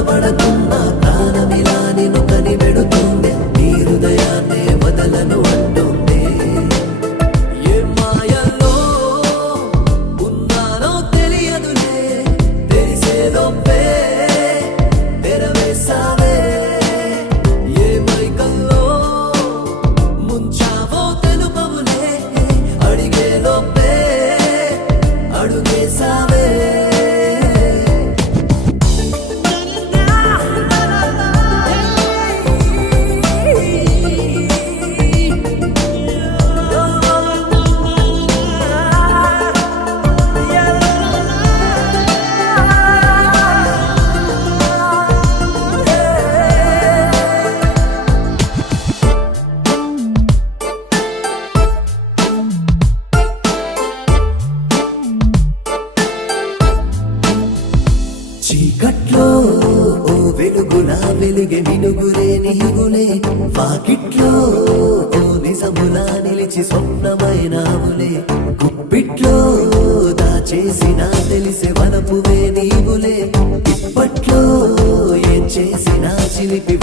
కనబడకున్న ప్రాణమిలా నిన్ను కనిపెడుతుంది నీ హృదయాన్నే వదలను అంటుంది ఏ మాయల్లో ఉన్నానో తెలియదులే తెలిసేలోపే తెరవేసావే ఏ మైకల్లో ముంచావో తెలుపవులే అడిగేలోపే అడుగేసావే చీకట్లో ఓ వెలుగులా వెలిగే మినుగులే నీవులే వాకిట్లో ఓ నిజములా నిలిచి స్వప్నమైనావులే గుప్పిట్లో దాచేసిన తెలిసే వనపువే నీవులే ఇప్పట్లో ఏం చేసినా చిలిపి